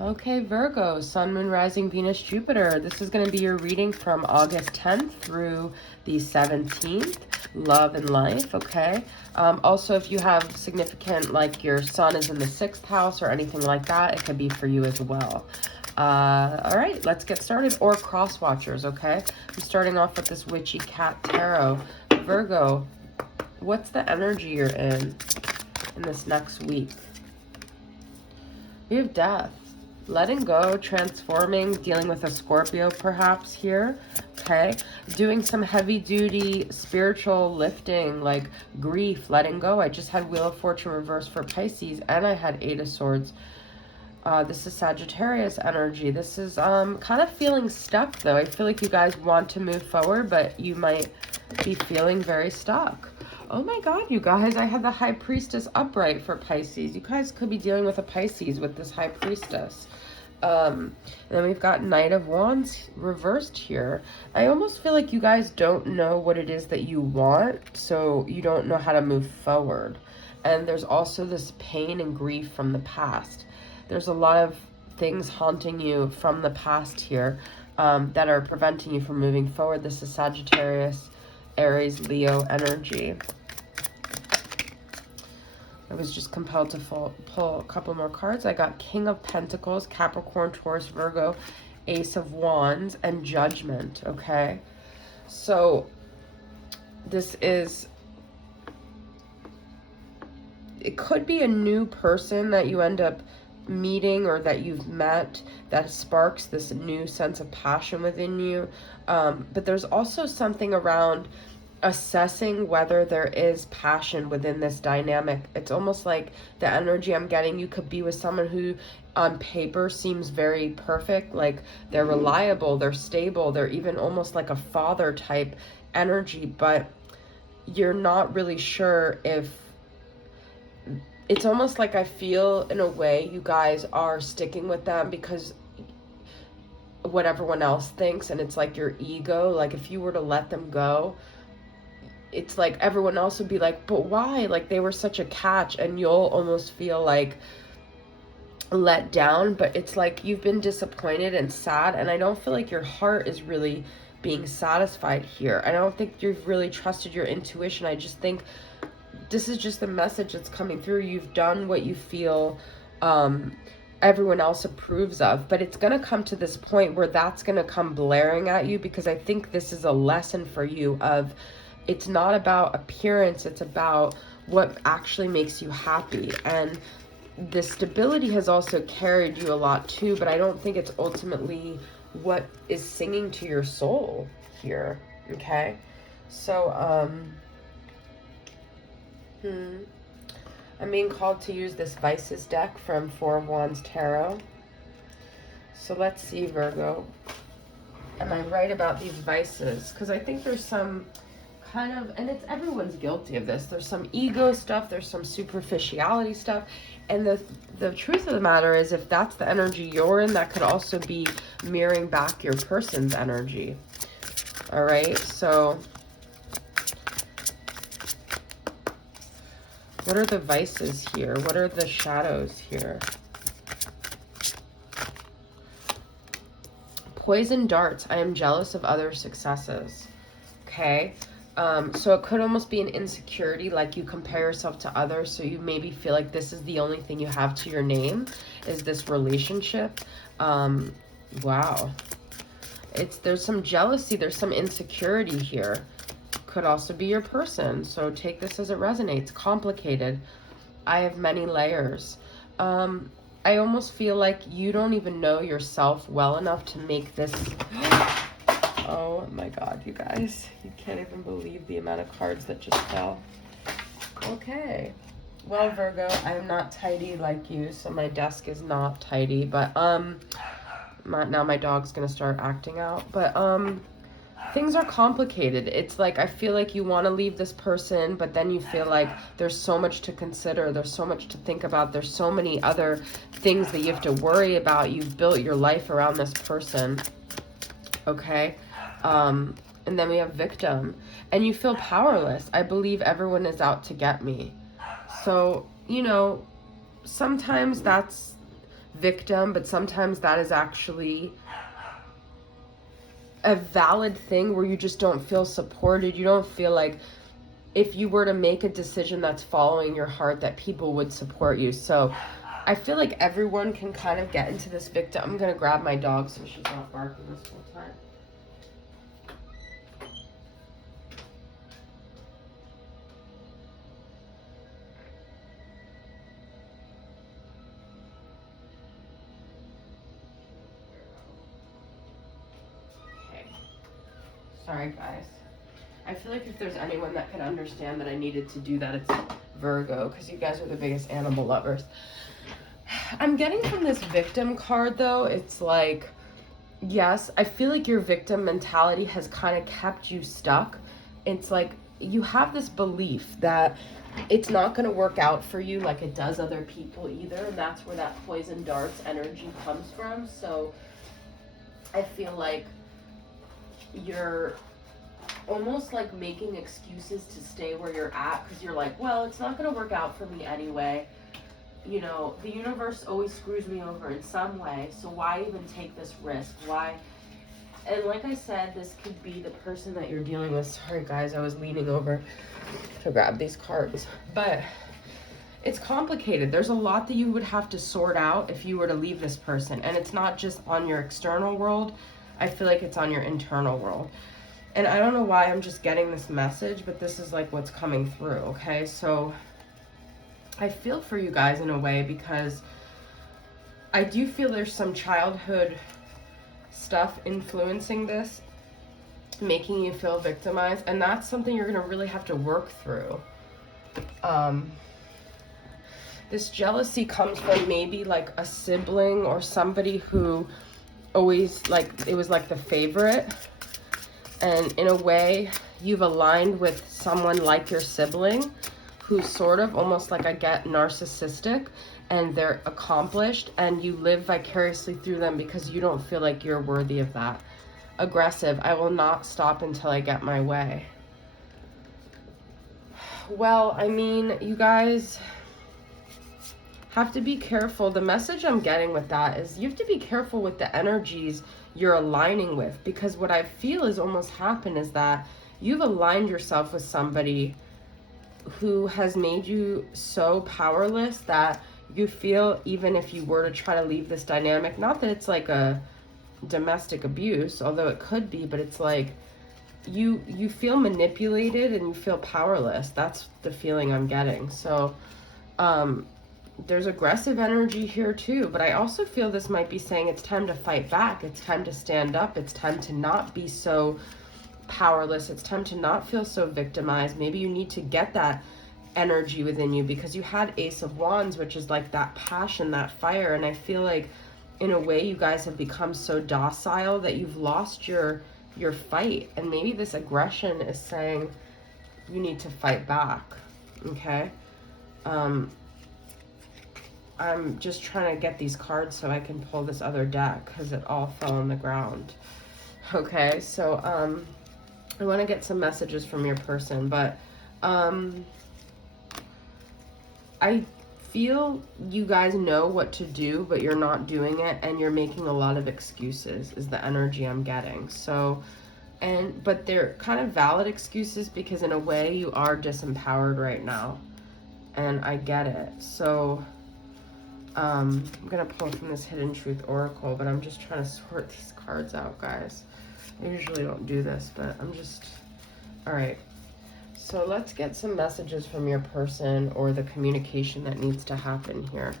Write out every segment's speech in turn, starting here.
Okay, Virgo, Sun, Moon, Rising, Venus, Jupiter. This is going to be your reading from August 10th through the 17th. Love and life, okay? Also, if you have significant, like your sun is in the 6th house or anything like that, it could be for you as well. All right, let's get started. Or cross watchers, okay? I'm starting off with this Witchy Cat Tarot. Virgo, what's the energy you're in this next week? We have death. Letting go, transforming, dealing with a Scorpio perhaps here, okay? Doing some heavy duty spiritual lifting, like grief, letting go. I just had Wheel of Fortune reversed for Pisces, and I had Eight of Swords. This is Sagittarius energy. This is kind of feeling stuck though. I feel like you guys want to move forward, but you might be feeling very stuck. Oh my God, you guys, I had the High Priestess upright for Pisces. You guys could be dealing with a Pisces with this High Priestess. And then we've got Knight of Wands reversed here. I almost feel like you guys don't know what it is that you want, so you don't know how to move forward. And there's also this pain and grief from the past. There's a lot of things haunting you from the past here that are preventing you from moving forward. This is Sagittarius, Aries, Leo energy. I was just compelled to pull a couple more cards. I got King of Pentacles, Capricorn, Taurus, Virgo, Ace of Wands, and Judgment, okay? So this is, it could be a new person that you end up meeting or that you've met that sparks this new sense of passion within you. But there's also something around assessing whether there is passion within this dynamic. It's almost like the energy I'm getting, you could be with someone who on paper seems very perfect, like they're reliable, they're stable, they're even almost like a father type energy, but you're not really sure if it's almost like I feel in a way you guys are sticking with them because what everyone else thinks, and it's like your ego. Like if you were to let them go, it's like everyone else would be like, but why? Like they were such a catch, and you'll almost feel like let down, but it's like you've been disappointed and sad, and I don't feel like your heart is really being satisfied here. I don't think you've really trusted your intuition. I just think this is just the message that's coming through. You've done what you feel everyone else approves of, but it's going to come to this point where that's going to come blaring at you, because I think this is a lesson for you of it's not about appearance, it's about what actually makes you happy. And the stability has also carried you a lot too, but I don't think it's ultimately what is singing to your soul here, okay? So, I'm being called to use this Vices deck from Four of Wands Tarot. So let's see, Virgo. Am I right about these vices? Because I think there's some kind of, and it's everyone's guilty of this. There's some ego stuff, there's some superficiality stuff. And the truth of the matter is, if that's the energy you're in, that could also be mirroring back your person's energy. All right, so what are the vices here? What are the shadows here? Poison darts. I am jealous of other successes. Okay. So it could almost be an insecurity, like you compare yourself to others, so you maybe feel like this is the only thing you have to your name, is this relationship. Wow. There's some jealousy, there's some insecurity here. Could also be your person, so take this as it resonates. Complicated. I have many layers. I almost feel like you don't even know yourself well enough to make this. Oh my God, you guys, you can't even believe the amount of cards that just fell. Okay, well, Virgo, I'm not tidy like you, so my desk is not tidy, but now my dog's gonna start acting out, but things are complicated. It's like, I feel like you want to leave this person, but then you feel like there's so much to consider. There's so much to think about. There's so many other things that you have to worry about. You've built your life around this person. Okay. And then we have victim, and you feel powerless. I believe everyone is out to get me. So, you know, sometimes that's victim, but sometimes that is actually a valid thing where you just don't feel supported. You don't feel like if you were to make a decision that's following your heart that people would support you. So I feel like everyone can kind of get into this victim. I'm going to grab my dog so she's not barking this whole time. Okay. Sorry, guys. I feel like if there's anyone that could understand that I needed to do that, it's Virgo, because you guys are the biggest animal lovers. I'm getting from this victim card, though, it's like, yes, I feel like your victim mentality has kind of kept you stuck. It's like you have this belief that it's not going to work out for you like it does other people either, and that's where that poison darts energy comes from. So I feel like you're almost like making excuses to stay where you're at, because you're like, well, it's not going to work out for me anyway. You know, the universe always screws me over in some way, so why even take this risk? Why? And like I said, this could be the person that you're dealing with. Sorry guys, I was leaning over to grab these cards, but it's complicated. There's a lot that you would have to sort out if you were to leave this person, and it's not just on your external world. I feel like it's on your internal world. And I don't know why I'm just getting this message, but this is like what's coming through, okay? So I feel for you guys in a way, because I do feel there's some childhood stuff influencing this, making you feel victimized, and that's something you're going to really have to work through. This jealousy comes from maybe like a sibling or somebody who always, like, it was like the favorite. And in a way, you've aligned with someone like your sibling who's sort of almost like, I get, narcissistic, and they're accomplished, and you live vicariously through them because you don't feel like you're worthy of that. Aggressive, I will not stop until I get my way. Well, I mean, you guys have to be careful. The message I'm getting with that is you have to be careful with the energies you're aligning with, because what I feel is almost happened is that you've aligned yourself with somebody who has made you so powerless that you feel, even if you were to try to leave this dynamic, not that it's like a domestic abuse, although it could be, but it's like you feel manipulated and you feel powerless. That's the feeling I'm getting. So there's aggressive energy here too, but I also feel this might be saying it's time to fight back. It's time to stand up. It's time to not be so powerless. It's time to not feel so victimized. Maybe you need to get that energy within you, because you had Ace of Wands, which is like that passion, that fire, and I feel like in a way you guys have become so docile that you've lost your fight, and maybe this aggression is saying you need to fight back. Okay, I'm just trying to get these cards so I can pull this other deck, because it all fell on the ground. Okay, so I want to get some messages from your person, but I feel you guys know what to do, but you're not doing it, and you're making a lot of excuses is the energy I'm getting. So, but they're kind of valid excuses, because in a way you are disempowered right now, and I get it. So I'm gonna pull from this Hidden Truth Oracle, but I'm just trying to sort these cards out, guys. I usually don't do this, but I'm just, all right. So let's get some messages from your person, or the communication that needs to happen here.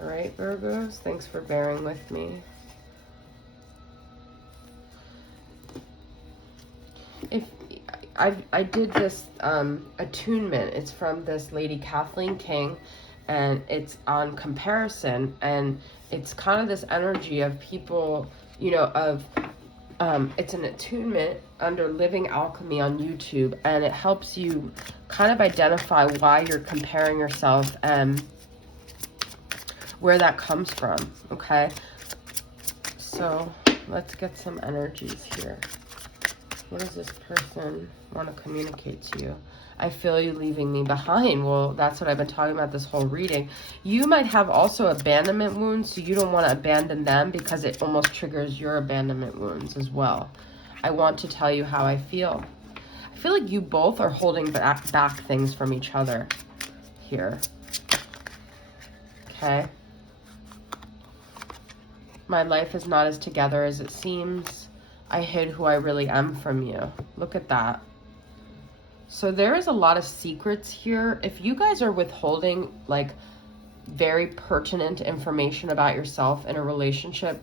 All right, Virgos, thanks for bearing with me. If I did this attunement, it's from this lady Kathleen King, and it's on comparison, and it's kind of this energy of people, you know, of it's an attunement under Living Alchemy on YouTube, and it helps you kind of identify why you're comparing yourself and where that comes from. Okay, so let's get some energies here. What does this person want to communicate to you? I feel you leaving me behind. Well, that's what I've been talking about this whole reading. You might have also abandonment wounds, so you don't want to abandon them because it almost triggers your abandonment wounds as well. I want to tell you how I feel. I feel like you both are holding back things from each other here. Okay. My life is not as together as it seems. I hid who I really am from you. Look at that. So there is a lot of secrets here. If you guys are withholding like very pertinent information about yourself in a relationship,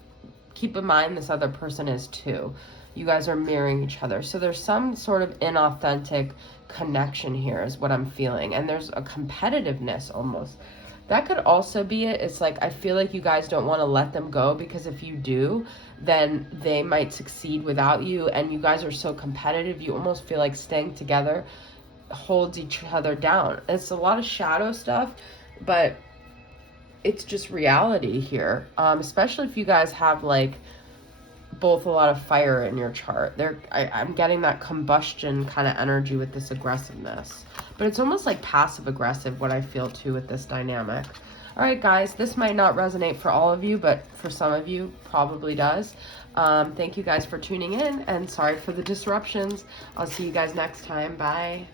keep in mind this other person is too. You guys are mirroring each other. So there's some sort of inauthentic connection here is what I'm feeling. And there's a competitiveness almost. That could also be it. It's like, I feel like you guys don't want to let them go because if you do, then they might succeed without you. And you guys are so competitive, you almost feel like staying together holds each other down. It's a lot of shadow stuff, but it's just reality here. Especially if you guys have like both a lot of fire in your chart. I'm getting that combustion kind of energy with this aggressiveness. But it's almost like passive aggressive what I feel too with this dynamic. All right, guys, this might not resonate for all of you, but for some of you probably does. Thank you guys for tuning in, and sorry for the disruptions. I'll see you guys next time. Bye.